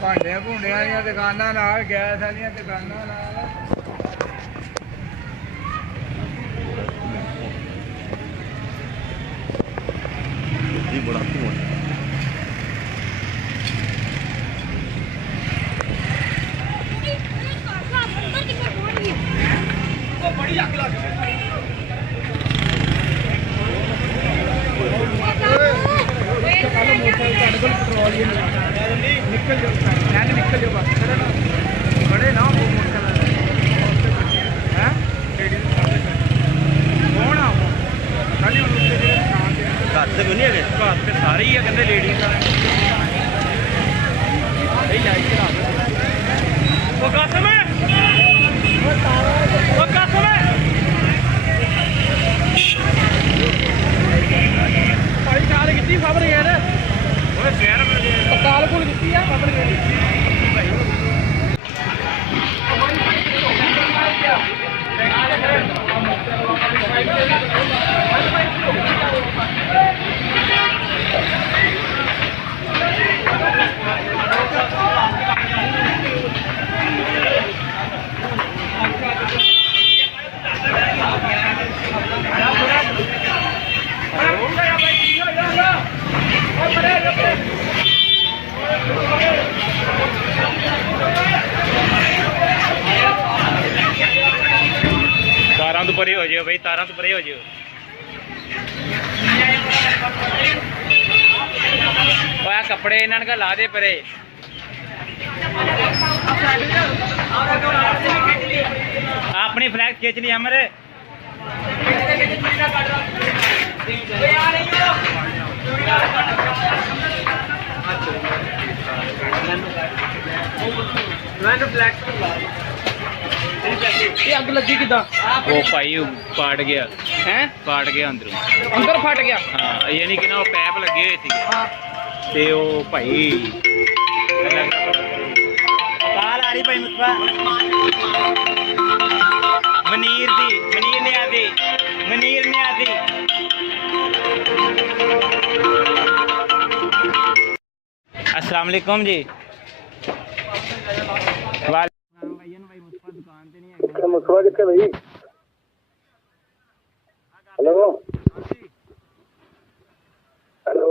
ਭਾਂਡਿਆਂ ਭੁੰਡਿਆਂ ਦੀਆਂ ਦੁਕਾਨਾਂ ਨਾਲ, ਗੈਸ ਵਾਲੀਆਂ ਦੁਕਾਨਾਂ ਨਾਲ। ਜੀ ਬੜਾ ਧੂਆਂ ਬੜੀ ਅੱਗ ਲੱਗ ਗਈ। ਪੈਟਰੋਲ ਹੀ ਨਿਕਲ ਜਾਓ, ਨਿਕਲ ਜਾਓ ਬਸ ਬੜੇ ਨਾ ਮੋਟਰਸਾਈਕਲ ਹੈ ਕੌਣ ਆ ਖਾਲੀ ਉਹਨੂੰ ਜਿਹੜੇ ਘਰ ਤੇ ਕੋਈ ਨਹੀਂ ਹੈਗੇ ਘਰ ਤੇ ਸਾਰੇ ਹੀ ਆ ਕਹਿੰਦੇ ਲੇਡੀਜ਼ ਆ ਇਹ ਲਾਈਟ ਚਲਾ ਦੋ ਉਹ ਕਸਮ ਹੈ ਉਹ ਕਸਮ ਹੈ ਭਾਈ ਚਾਲ ਕੀਤੀ ਖਬਰ ਯਾਰ ਓਏ ਫੇਰ ਪਤਾਲ ਕੋਲ ਕੀਤੀ ਆ ਖਬਰ तारा तो परे हो जाओ भाई, तारा तो परे हो जाओ। कपड़े इन्होंने का ला दे परे। अपनी फ्लैग खींच ली हमरे। अग लगी कि वो भाई पाट गया है, पाट गया अंदरों, अंदर फट गया। हाँ यानी कि ना वो पैप लगे हुए थे ते वो भाई काल आ रही भाई मुस्फा मनीर दी, मनीर ने आदी, मनीर ने आदी। अस्सलाम वालेकुम जी। मुस्फा कितने भाई? Hello hello